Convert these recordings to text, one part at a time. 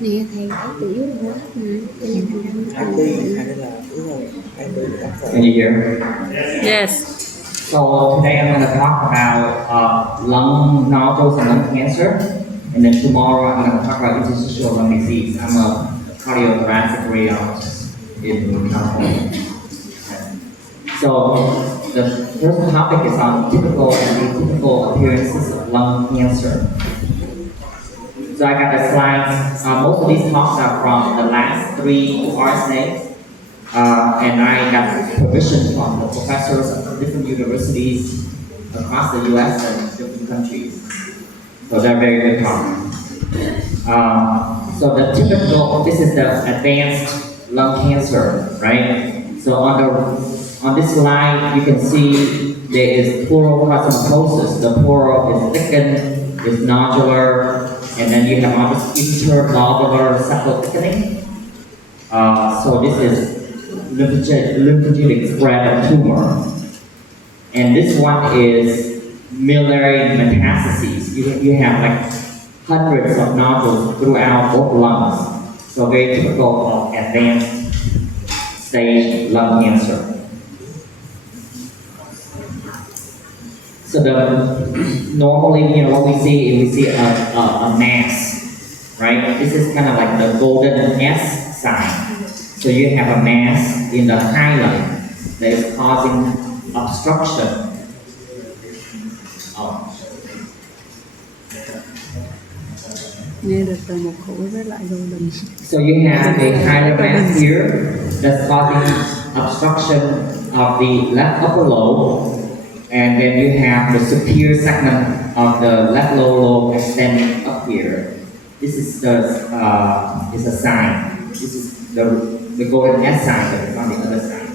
Nè thầy thấy chủ yếu là hô hấp mà, cho nên thành ra nó Anti hay là đúng rồi, anti Can you hear? Yes. So today I'm going to talk about lung nodules and lung cancer, and then tomorrow I'm going to talk about interstitial lung disease. I'm a cardiothoracic radiologist in California. So the first topic is on typical and atypical appearances of lung cancer. So I got the slides. Most of these talks are from the last 3 RSNAs. And I got permission from the professors of different universities across the US and different countries. So they're very good talks. So the typical, this is the advanced lung cancer, right? So on this slide, you can see there is pleural carcinomatosis. The pleural is thickened, is nodular, and then you have all this internodular septal thickening. So this is lymphogenic spread of tumor. And this one is miliary metastases. You have like hundreds of nodules throughout both lungs. So very typical of advanced stage lung cancer. So normally, what we see a mass, right? This is kind of like the golden S sign. So you have a mass in the hilum that is causing obstruction. Nghe được từ một khối với lại rồi mình. So you have a hilum mass here that's causing obstruction of the left upper lobe, and then you have the superior segment of the left lower lobe extending up here. This is is a sign. This is the golden S sign that is on the other side.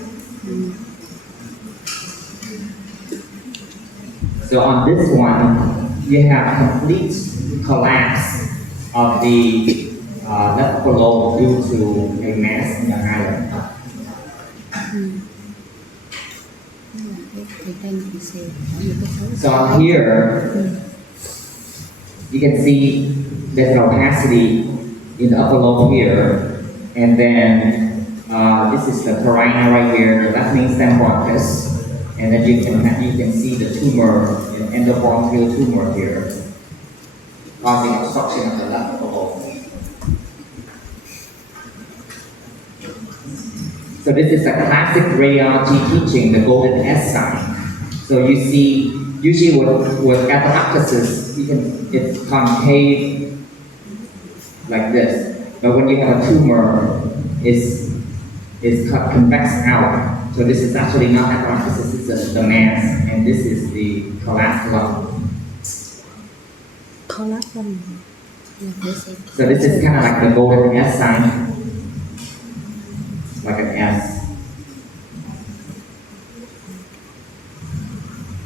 So on this one, you have complete collapse of the left upper lobe due to a mass in the hilum. So on here, you can see there's an opacity in the upper lobe here. And then this is the carina right here, the left main stem bronchus, and then you can see the tumor, an endobronchial tumor here, causing obstruction of the left upper lobe. So this is a classic radiology teaching, the golden S sign. So you see, usually with atelectasis, it's concave like this. But when you have a tumor, it's convex out. So this is actually not atelectasis, it's the mass, and this is the collapsed lung. Collapse lung. So this is kind of like the golden S sign, like an S.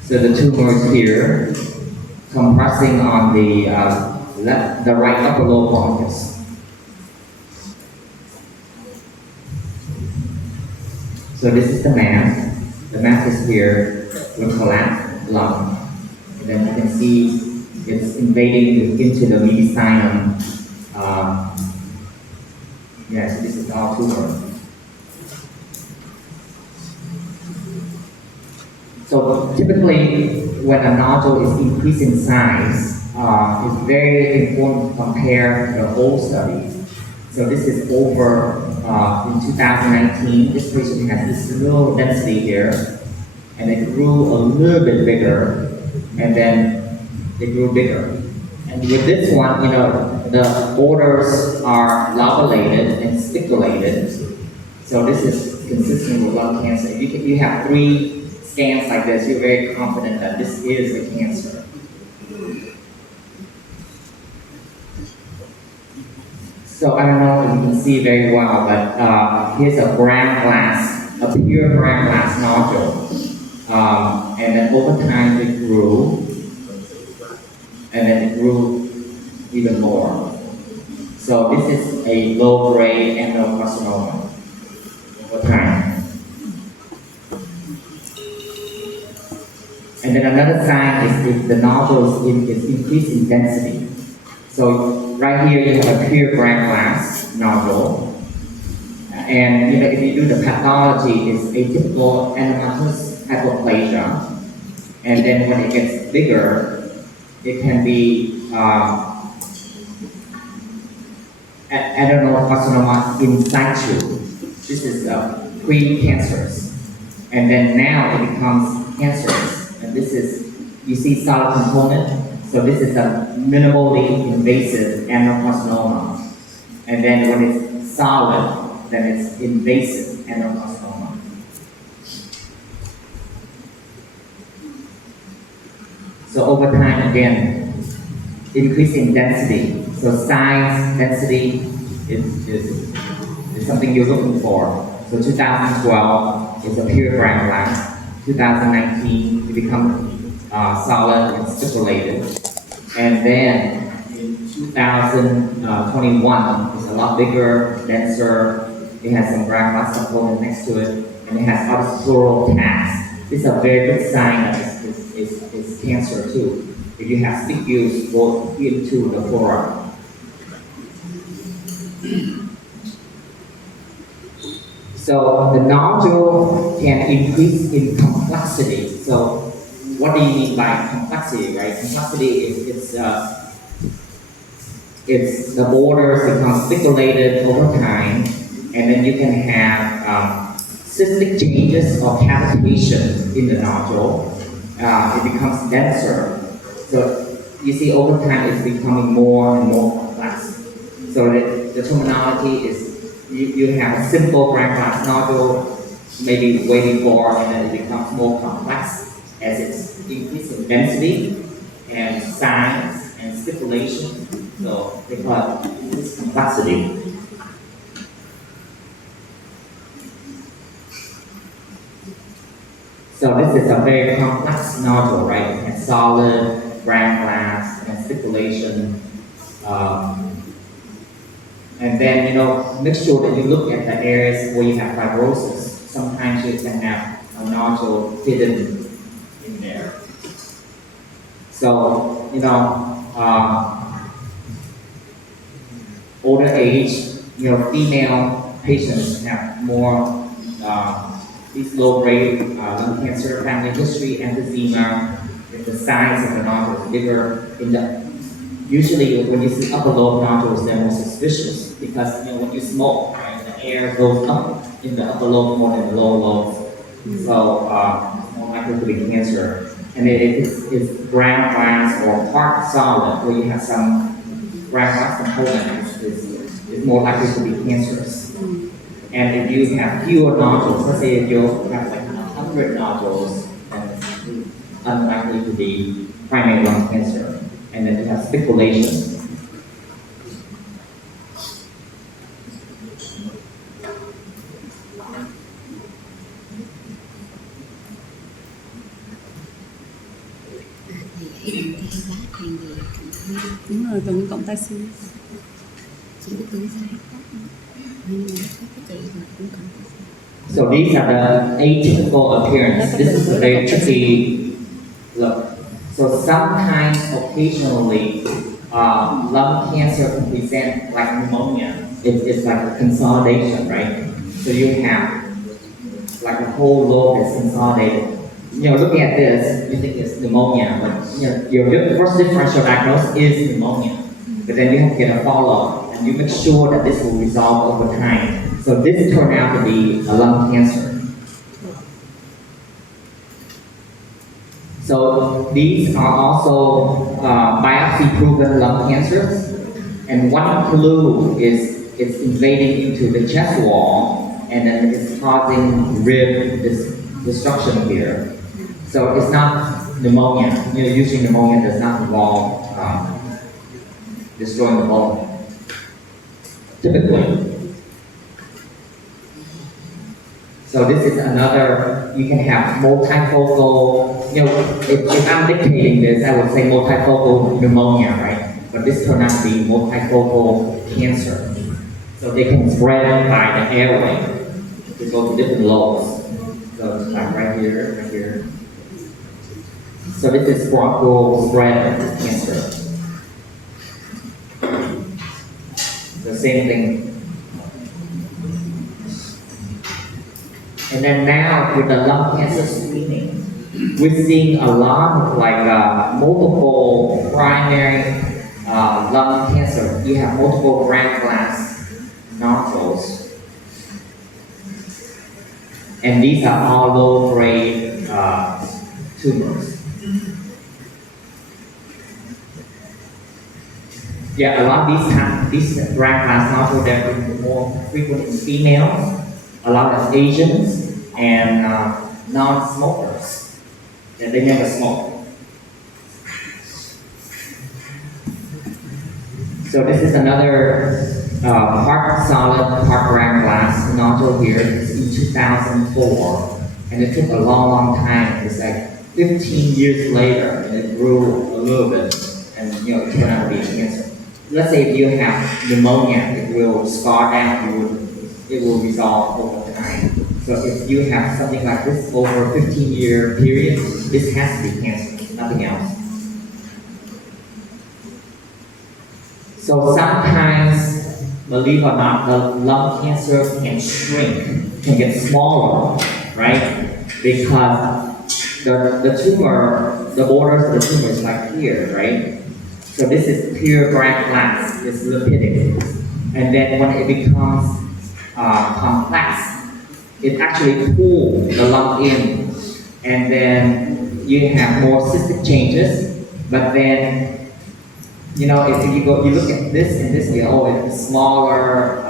So the tumor is here, compressing on the right upper lobe bronchus. So this is the mass. The mass is here with collapsed lung. And then you can see it's invading into the mediastinum. So this is all tumor. So typically, when a nodule is increasing size, it's very important to compare the whole study. So this is over in 2019. This patient has this little density here, and it grew a little bit bigger, and then it grew bigger. And with this one, the borders are lobulated and spiculated. So this is consistent with lung cancer. You have 3 scans like this, you're very confident that this is a cancer. So I don't know if you can see very well, but here's a brown glass, a pure brown glass nodule. And then over time it grew, and then it grew even more. So this is a low-grade adenocarcinoma over time. And then another sign is if the nodule is increased in density. So right here you have a pure ground glass nodule. And if you do the pathology, it's atypical endometrious hyperplasia. And then when it gets bigger, it can be adenocarcinoma in situ. This is pre-cancerous. And then now it becomes cancerous. And this is, you see solid component. So this is a minimally invasive adenocarcinoma. And then when it's solid, then it's invasive adenocarcinoma. So over time, again, increasing density. So size, density is something you're looking for. So 2012 is a pure ground glass. 2019, it becomes solid and stipulated. And then in 2021, it's a lot bigger, denser. It has some ground glass component next to it, and it has other pleural tags. This is a very good sign that it's cancer too. If you have spicules go into the pleura. So the nodule can increase in complexity. So what do you mean by complexity, right? Complexity is it's the borders become spiculated over time, and then you can have cystic changes or cavitation in the nodule. It becomes denser. So you see over time it's becoming more and more complex. So the terminology is you have a simple ground glass nodule, maybe way before, and then it becomes more complex as it's increasing density and size and stipulation. So they call it this complexity. So this is a very complex nodule, right? It has solid, ground glass, and stipulation. And then, make sure that you look at the areas where you have fibrosis. Sometimes you can have a nodule hidden in there. So, older age, female patients have more these low-grade lung cancer, family history, emphysema. If the size of the nodule is bigger, usually when you see upper lobe nodules, they're more suspicious because when you smoke, right, the air goes up in the upper lobe more than the lower lobes. So it's more likely to be cancer. And it's ground glass or part solid, where you have some ground glass component, is more likely to be cancerous. And if you have fewer nodules, let's say if you have like 100 nodules, then it's unlikely to be primary lung cancer. And then you have speculation. Đúng rồi, cần cộng tay xương. Chỉ biết cứ sai hết. Nhưng mà các chị mà cũng cần. So these are the atypical appearance. This is a very tricky look. So sometimes, occasionally, lung cancer can present like pneumonia. It's like a consolidation, right? So you have like the whole lobe is consolidated. Looking at this, you think it's pneumonia, but your first differential diagnosis is pneumonia. But then you have to get a follow-up, and you make sure that this will resolve over time. So this turned out to be a lung cancer. So these are also biopsy-proven lung cancers, and one clue is it's invading into the chest wall, and then it's causing rib destruction here. So it's not pneumonia. Usually pneumonia does not involve destroying the bone. Typically. So this is another, you can have multifocal, if I'm dictating this, I would say multifocal pneumonia, right? But this turned out to be multifocal cancer. So they can spread by the airway. They go to different lobes. So it's like right here. So this is bronchial spread cancer. the same thing. And then now with the lung cancer screening, we're seeing a lot of multiple primary lung cancer. You have multiple ground glass nodules, and these are all low-grade tumors. Yeah, a lot of these ground glass nodules they're more frequent in females, a lot of Asians, and non-smokers. They never smoke. So this is another part solid, part ground glass nodule here. It's in 2004, and it took a long time. It's like 15 years later, and it grew a little bit, and it turned out to be cancer. Let's say if you have pneumonia, it will scar down. It will resolve over time. So if you have something like this over a 15-year period, this has to be cancer, nothing else. So sometimes, believe it or not, the lung cancer can shrink, can get smaller, right? Because the tumor, the borders of the tumor is like here, right? So this is pure ground glass, it's lipidic. And then when it becomes complex, it actually pulls the lung in, and then you have more cystic changes. But then, if you look at this and this, it's smaller.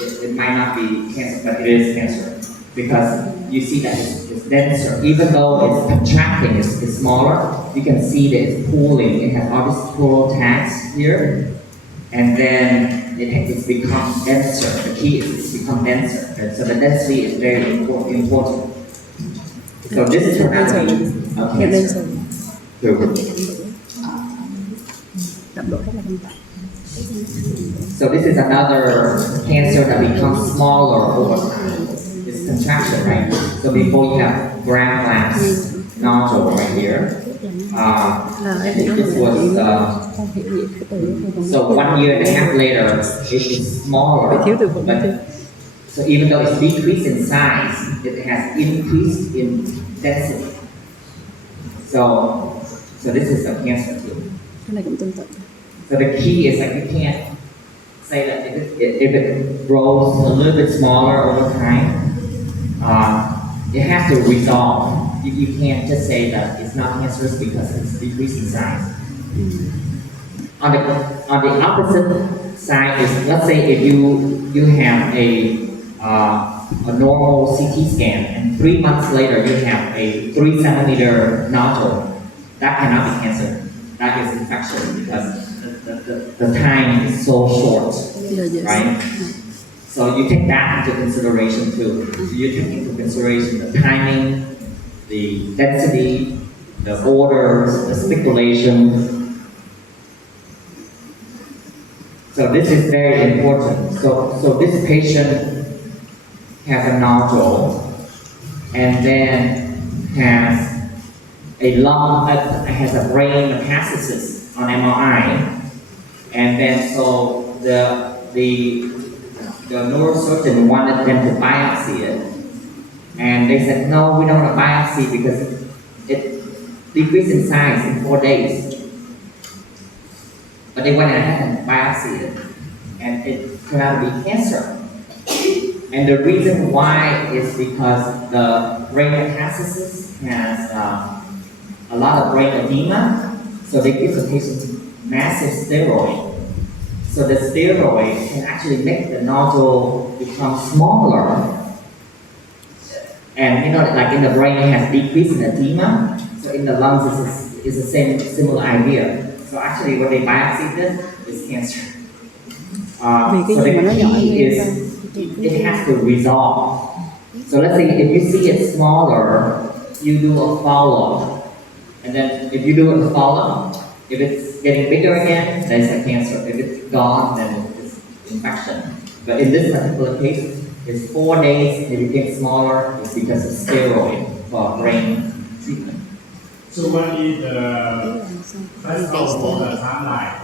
It might not be cancer, but it is cancer because you see that it's denser. Even though it's contracting, it's smaller. You can see that it's pooling. It has all these pleural tags here, and then it's become denser. The key is it's become denser. And so the density is very important. So this is anatomy of cancer. Đậm độ rất là quan trọng. So this is another cancer that becomes smaller over time. It's contraction, right? So before you have ground glass nodule right here. This was so 1 year and a half later, it is smaller. So even though it's decreased in size, it has increased in density. So this is a cancer too. Cái này cũng tương tự. So the key is you can't say that if it grows a little bit smaller over time, it has to resolve. You can't just say that it's not cancerous because it's decreasing size. On the opposite side is, let's say if you have a normal CT scan and 3 months later you have a 3 centimeter nodule, that cannot be cancer. That is infection because the time is so short, right? So you take that into consideration too. So you take into consideration the timing, the density, the borders, the speculation. So this is very important. So this patient has a nodule and then has a brain metastasis on MRI, and then so the neurosurgeon wanted them to biopsy it, and they said no, we don't want to biopsy because it decreased in size in 4 days. But they went ahead and biopsied it, and it turned out to be cancer. And the reason why is because the brain metastasis has a lot of brain edema, so they give the patient massive steroid. So the steroid can actually make the nodule become smaller. And like in the brain it has decreased in edema, so in the lungs is the same similar idea. So actually when they biopsy this, it's cancer. So the key is it has to resolve. So let's say if you see it smaller, you do a follow-up. And then if you do a follow-up, if it's getting bigger again, then it's a cancer. If it's gone, then it's infection. But in this particular case, it's 4 days, it became smaller, it's because of steroid for brain treatment. So what is the best of the timeline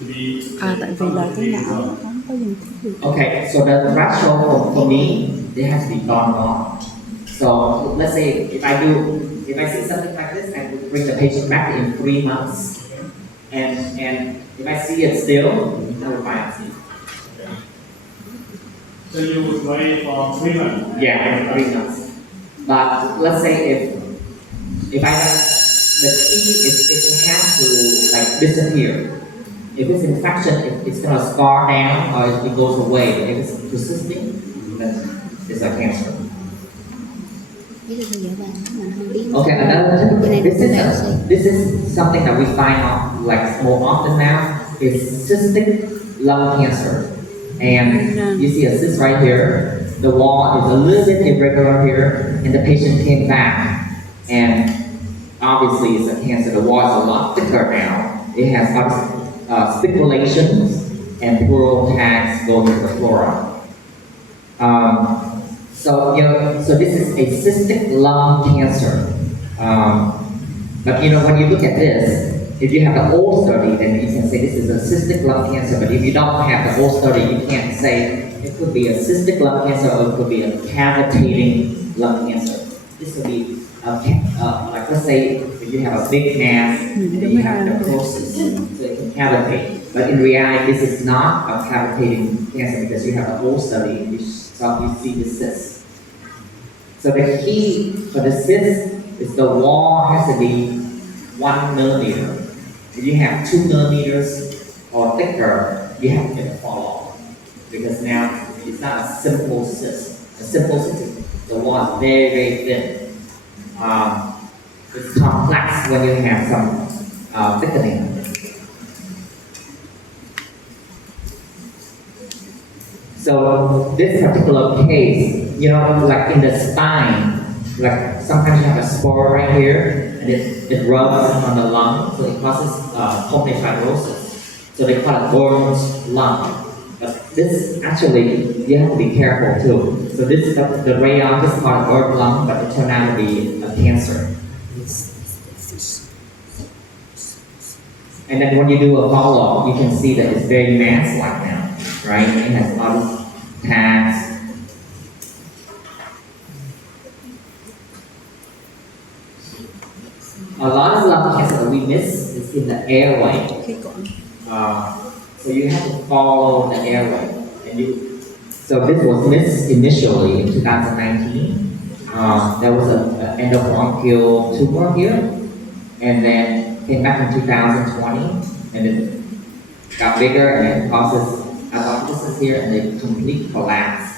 Tại vì là cái não nó không có dùng thiết được. Okay, so the threshold for me, it has to be gone wrong. So let's say if I see something like this, I would bring the patient back in 3 months. And if I see it still, I would biopsy. So you would wait for 3 months? Yeah, 3 months. But let's say if I the key is it has to like disappear. If it's infection, it's gonna scar down or it goes away. But if it's persisting, then it's a cancer. Ví dụ như vậy mình không biết. Okay, another this is something that we find out like more often now is cystic lung cancer. And you see a cyst right here. The wall is a little bit irregular here, and the patient came back, and obviously it's a cancer. The wall is a lot thicker now. It has spiculations and pleural tags going to the pleura. So this is a cystic lung cancer. But when you look at this, if you have the old study, then you can say this is a cystic lung cancer. But if you don't have the old study, you can't say it could be a cystic lung cancer or it could be a cavitating lung cancer. This could be like let's say if you have a big mass and you have necrosis, so it can cavitate. But in reality, this is not a cavitating cancer because you have the old study. You see the cyst. So the key for the cyst is the wall has to be 1 millimeter. If you have 2 millimeters or thicker, you have to get a fall off. Because now it's not a simple cyst. A simple cyst, the wall is very, very thin. It's complex when you have some thickening. So this particular case, like in the spine, like sometimes you have a spore right here, and it rubs on the lung, so it causes pulmonary fibrosis. So they call it Bohr's lung. But this actually, you have to be careful too. So this is the radiologist called Bohr's lung, but it turned out to be a cancer. And then when you do a follow-up, you can see that it's very mass-like now, right? It has all these tags. A lot of lung cancer that we miss is in the airway. So you have to follow the airway. So this was missed initially in 2019. There was an endobronchial tumor here, and then came back in 2020, and it got bigger and it causes adenosis here, and they complete collapse.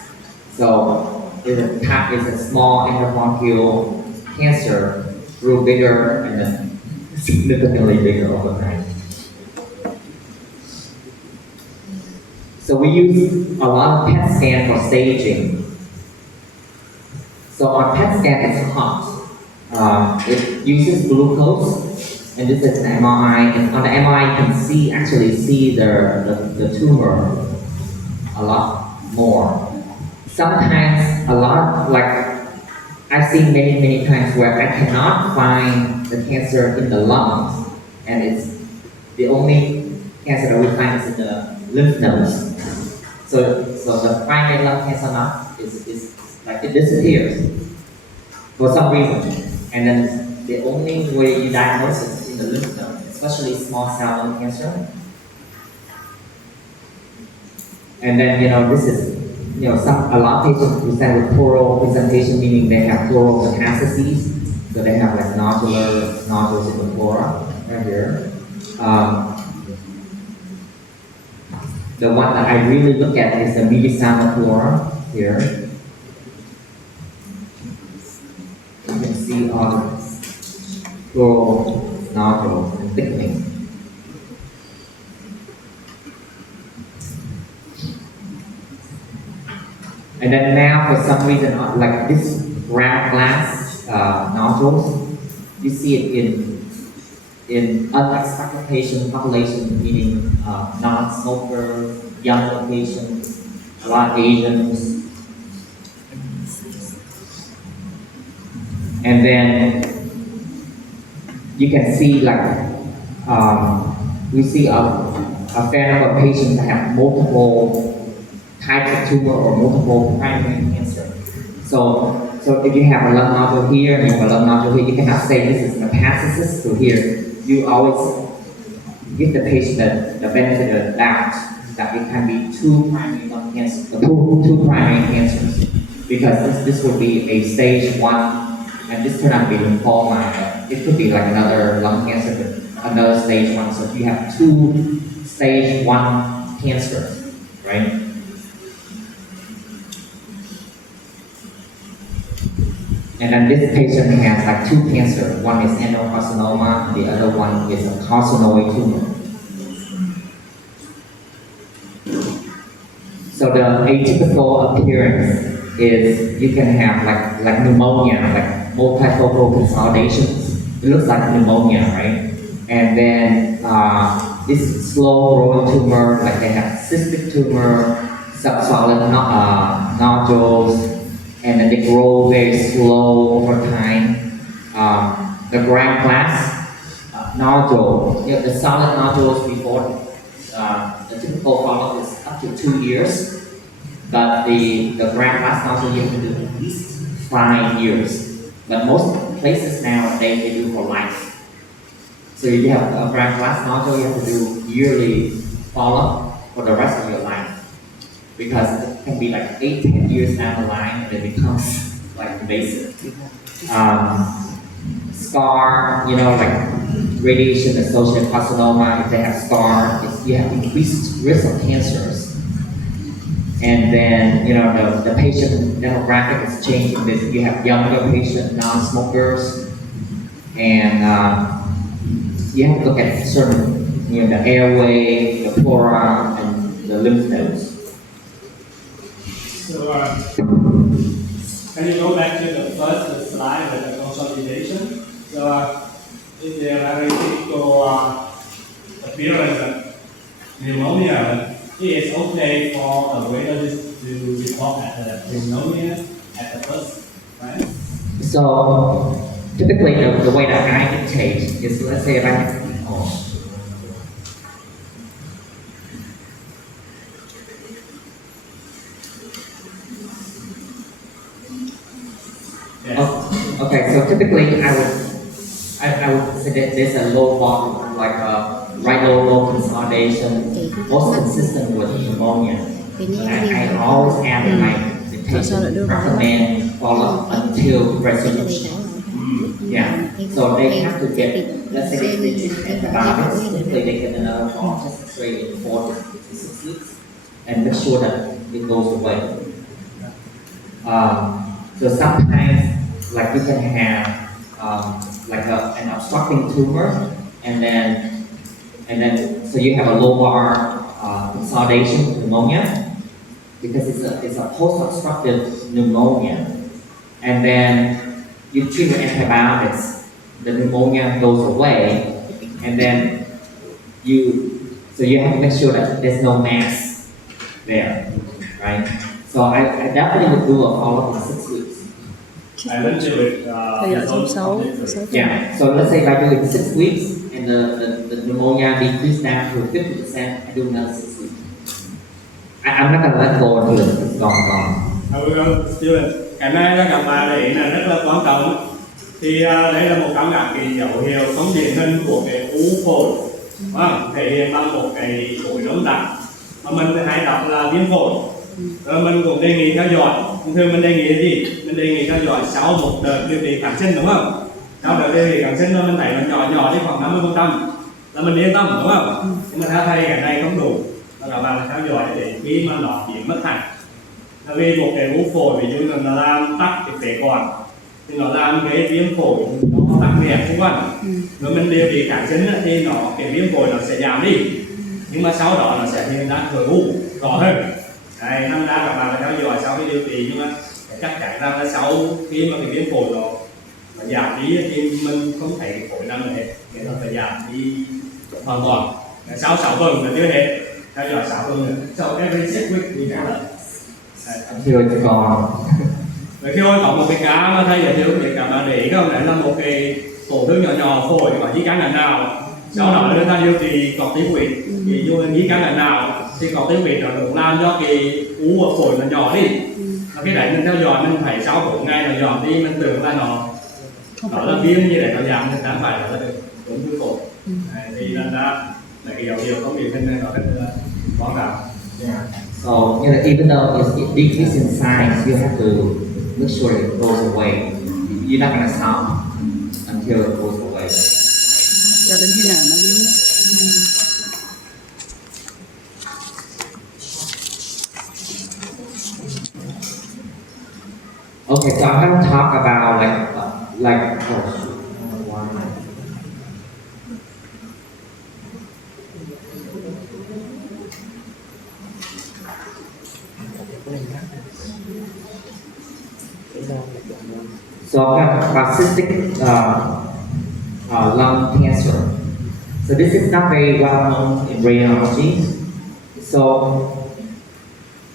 So it's a small endobronchial cancer, grew bigger and then significantly bigger over time. So we use a lot of PET scan for staging. So on PET scan, it's hot. It uses glucose, and this is an MRI. And on the MRI, you can actually see the tumor a lot more. Sometimes I've seen many times where I cannot find the cancer in the lungs, and it's the only cancer that we find is in the lymph nodes. So the primary lung cancer now is like it disappears for some reason, and then the only way you diagnose it is in the lymph node, especially small cell lung cancer. And then this is a lot of patients present with pleural presentation, meaning they have pleural metastases, so they have like nodules in the pleura right here. The one that I really look at is the mediastinal pleura here. You can see all the pleural nodules and thickening. And then now, for some reason, like this ground glass nodules, you see it in unexpected patient population, meaning non-smokers, younger patients, a lot of Asians. And then you can see we see a fan of a patient that have multiple types of tumor or multiple primary cancer. So if you have a lung nodule here and you have a lung nodule here, you cannot say this is metastasis to here. You always give the patient the benefit of the doubt that it can be two primary lung cancer, two primary cancers, because this would be a stage 1, and this cannot be lymphoma. It could be like another lung cancer, but another stage 1. So you have two stage 1 cancers, right? And then this patient has like two cancers. One is adenocarcinoma, and the other one is a carcinoid tumor. So the atypical appearance is you can have like pneumonia, like multifocal consolidations. It looks like pneumonia, right? And then this slow growing tumor, like they have cystic tumor, subsolid nodules, and then they grow very slow over time. The gram-class nodule, the solid nodules before the typical follow-up is up to 2 years, but the gram-class nodule you have to do at least 5 years. But most places nowadays they do for life. So if you have a gram-class nodule, you have to do yearly follow-up for the rest of your life. Because it can be like 8-10 years down the line and it becomes like invasive. Scar, like radiation associated carcinoma, if they have scar, you have increased risk of cancers. And then, the patient demographic is changing. You have younger patients, non-smokers, and you have to look at certain, the airway, the pleura, and the lymph nodes. So, can you go back to the first slide with the consolidation? So, if there are typical appearance of pneumonia, it is okay for the radiologist to report at the pneumonia at the first, right? So, typically the way that I dictate is, let's say if I Okay, so typically I would say that there's a low volume, like a right low consolidation, most consistent with pneumonia. I always have in my dictation recommend follow up until resolution. Yeah, so they have to get, let's say they take antibiotics, typically they get another follow-up test in 4 to 6 weeks, and make sure that it goes away. So sometimes, like you can have like an obstructing tumor, and then so you have a lobar consolidation pneumonia because it's a post-obstructive pneumonia, and then you treat with antibiotics, the pneumonia goes away, and then you have to make sure that there's no mass there, right? So I definitely would do a follow-up in 6 weeks. I went to it. Theo dõi trong 6 Yeah, so let's say if I do it 6 weeks and the pneumonia decreased down to 50%, I do another 6 weeks. I'm not gonna let go until it's gone. Student, ngày nay các bạn để ý là rất là quan trọng. Thì đây là một cảm giác cái dấu hiệu không điển hình của cái u phổi, thể hiện bằng một cái khối lớn đặc. Mà mình hay đọc là viêm phổi. Rồi mình cũng đề nghị theo dõi. Thường mình đề nghị cái gì? Mình đề nghị theo dõi sau một đợt điều trị kháng sinh, đúng không? Sau đợt điều trị kháng sinh mình thấy nó nhỏ đi khoảng 50% là mình yên tâm, đúng không? Nhưng mà theo thầy cái này không đủ. Các bạn theo dõi để khi mà nó biến mất hẳn. Tại vì một cái u phổi ví dụ như nó làm tắc cái phế quản, thì nó làm cái viêm phổi nó tắc nghẽn xung quanh. Rồi mình điều trị kháng sinh thì cái viêm phổi nó sẽ giảm đi, nhưng mà sau đó nó sẽ hiện ra khối u rõ hơn. Đây, năm ra các bạn theo dõi sau khi điều trị, nhưng mà chắc chắn rằng là sau khi mà cái viêm phổi nó giảm đi thì mình không thấy cái phổi nằm hết, nghĩa là phải giảm đi hoàn toàn. Sau 6 tuần là chưa hết, theo dõi 6 tuần nữa. So every 6 weeks we have Until it's gone. Vậy khi có một cái cá mà thầy giải thích để các bạn để ý không, đấy là một cái tổn thương nhỏ phổi có di căn lần nào sau đó người ta điều trị có tiếng huyết ví dụ nghĩ các lần nào thì có tiếng huyết nó cũng làm cho cái u ở phổi nó nhỏ đi và cái đấy mình theo dõi mình phải 6-4 ngày nó nhỏ đi mình tưởng là nó là viêm như này nó giảm thì đáng phải là được đúng như phổi thì là cái dấu hiệu không bị bên này nó rất là quan trọng. So, you know, even though it decreases in size, you have to make sure it goes away. You're not gonna stop until it goes away. cho đến khi nào nó biến mất. Okay, so I'm gonna talk about like oh, shoot, one minute. So I'm gonna talk about cystic lung cancer. So this is not very well known in radiology. So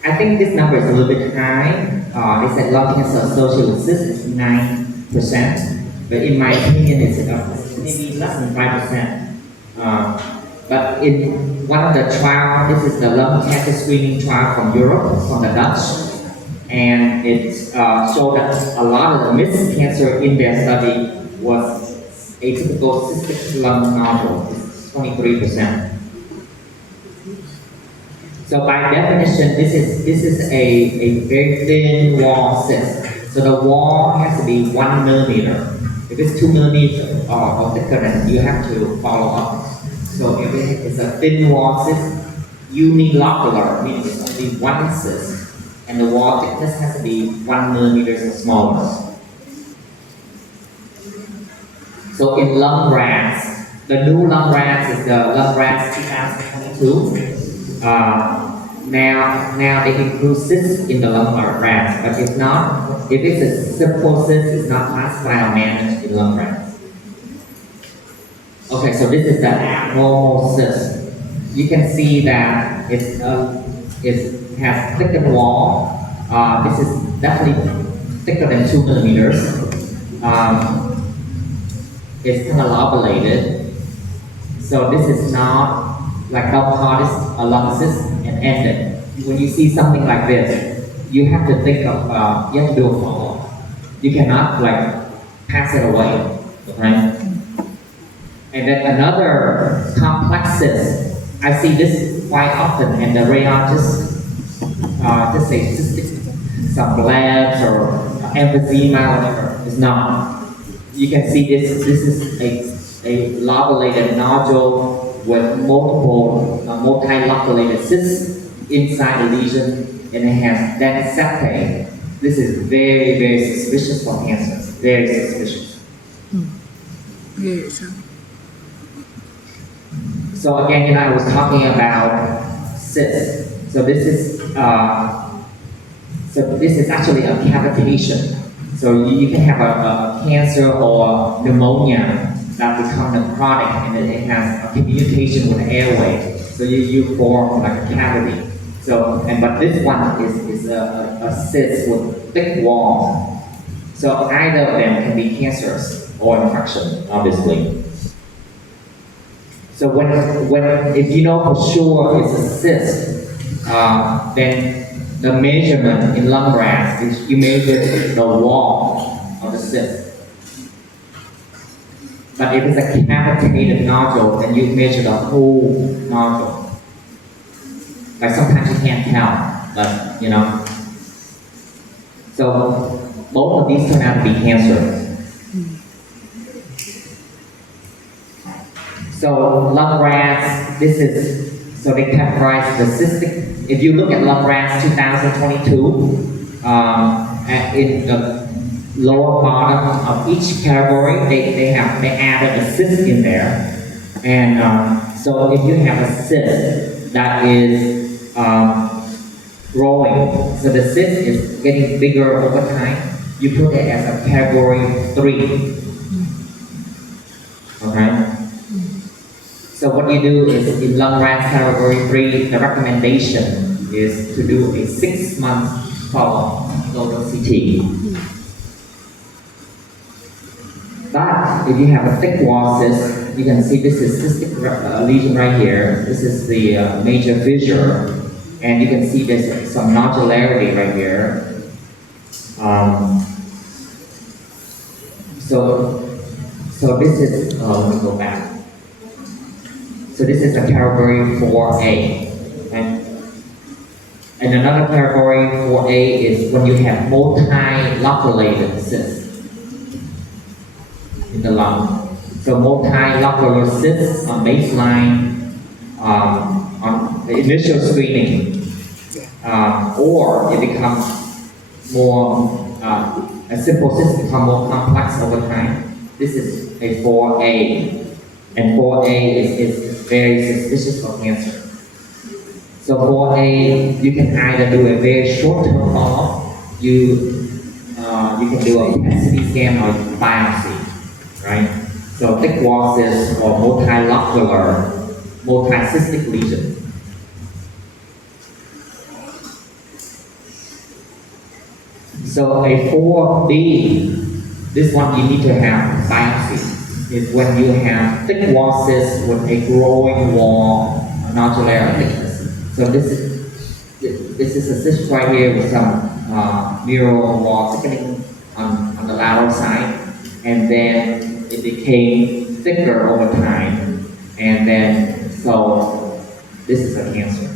I think this number is a little bit high. They said lung cancer associated with cysts is 9%, but in my opinion, it's maybe less than 5%. But in one of the trials, this is the lung cancer screening trial from Europe, from the Dutch, and it showed that a lot of the missed cancer in their study was atypical cystic lung nodule, 23%. So by definition, this is a very thin wall cyst. So the wall has to be 1 millimeter. If it's 2 millimeters or thicker, then you have to follow up. So if it's a thin wall cyst, unilocular, meaning it's only one cyst, and the wall thickness has to be 1 millimeter or smaller. So in lung rats, the new lung rats is the lung rats 2022. Now they include cysts in the lung rats, but if it's a simple cyst, it's not classified or managed in lung rats. Okay, so this is the abnormal cyst. You can see that it has thickened wall. This is definitely thicker than 2 millimeters. It's kind of lobulated. So this is not like Bell's a lung cyst and ended. When you see something like this, you have to think of, you have to do a follow-up. You cannot like pass it away, okay? And then another complex cyst, I see this quite often, and the radiologists just say cystic, some blebs or emphysema, whatever. It's not. You can see this is a lobulated nodule with multiple multi-loculated cysts inside the lesion, and it has dense septate. This is very, very suspicious for cancer. Very suspicious. Yes. So again, I was talking about cysts. So this is actually a cavitation. So you can have a cancer or pneumonia that become necrotic, and it has a communication with the airway. So you form like a cavity. So but this one is a cyst with thick wall. So either of them can be cancerous or infection, obviously. So if you know for sure it's a cyst, then the measurement in lung rats is you measure the wall of the cyst. But if it's a cavitated nodule, then you measure the whole nodule. Like sometimes you can't tell, but you know. So both of these turn out to be cancer. So lung rats, so they categorize the cystic. If you look at lung rats 2022, in the lower bottom of each category, they added a cyst in there. And so if you have a cyst that is growing, so the cyst is getting bigger over time, you put it as a category 3. Okay? So what you do is in lung rats category 3, the recommendation is to do a 6-month follow-up, local CT. But if you have a thick wall cyst, you can see this is cystic lesion right here. This is the major fissure, and you can see there's some nodularity right here. So this is, let me go back. So this is a category 4A. And another category 4A is when you have multi-loculated cysts in the lung. So multi-locular cysts on baseline, on the initial screening, or it becomes more, a simple cyst becomes more complex over time. This is a 4A, and 4A is very suspicious for cancer. So 4A, you can either do a very short-term follow-up, you can do a PET scan or biopsy, right? So thick wall cyst or multilocular, multicystic lesion. So a 4B, this one you need to have biopsy, is when you have thick wall cyst with a growing wall, nodular thickness. So this is a cyst right here with some mural wall thickening on the lateral side, and then it became thicker over time, and then so this is a cancer.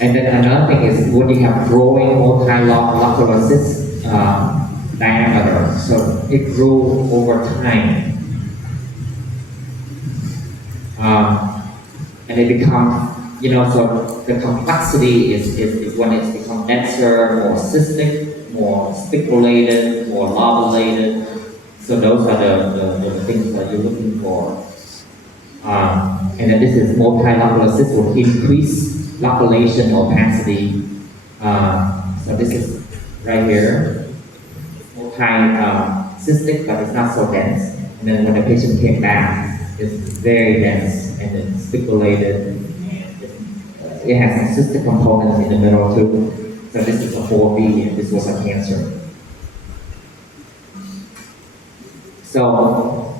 And then another thing is when you have growing multilocular cyst diameter, so it grew over time. And it becomes, so the complexity is when it's become denser, more cystic, more spiculated, more lobulated. So those are the things that you're looking for. And then this is multilocular cyst will increase localization opacity. So this is right here, multi-cystic, but it's not so dense. And then when the patient came back, it's very dense and then spiculated. And it has some cystic components in the middle too. So this is a 4B, and this was a cancer. So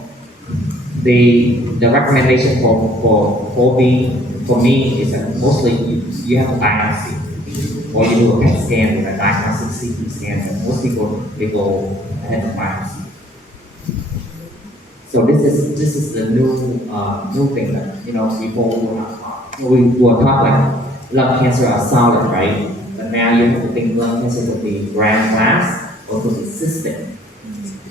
the recommendation for 4B for me is that mostly you have a biopsy, or you do a PET scan with a diagnostic CT scan. And most people they go ahead and biopsy. So this is the new thing that before we were taught like lung cancer are solid, right? But now you have to think lung cancer could be gram-class or could be cystic.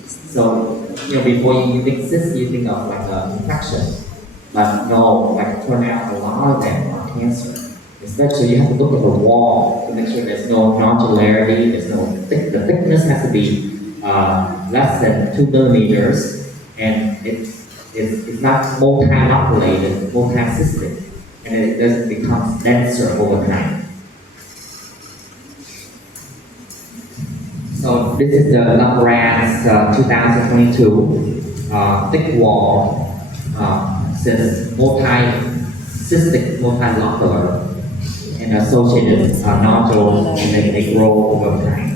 So before you think cyst, you think of like an infection, but no, like turn out a lot of them are cancer. Especially you have to look at the wall to make sure there's no nodularity, there's no the thickness has to be less than 2 millimeters. And it's not multi-loculated, multi-cystic, and it doesn't become denser over time. So this is the LungRADS 2022 thick wall cyst, multi-cystic, multi-locular, and associated nodules, and then they grow over time.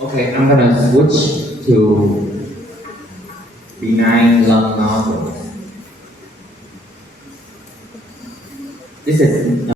Okay, I'm gonna switch to benign lung nodules. This is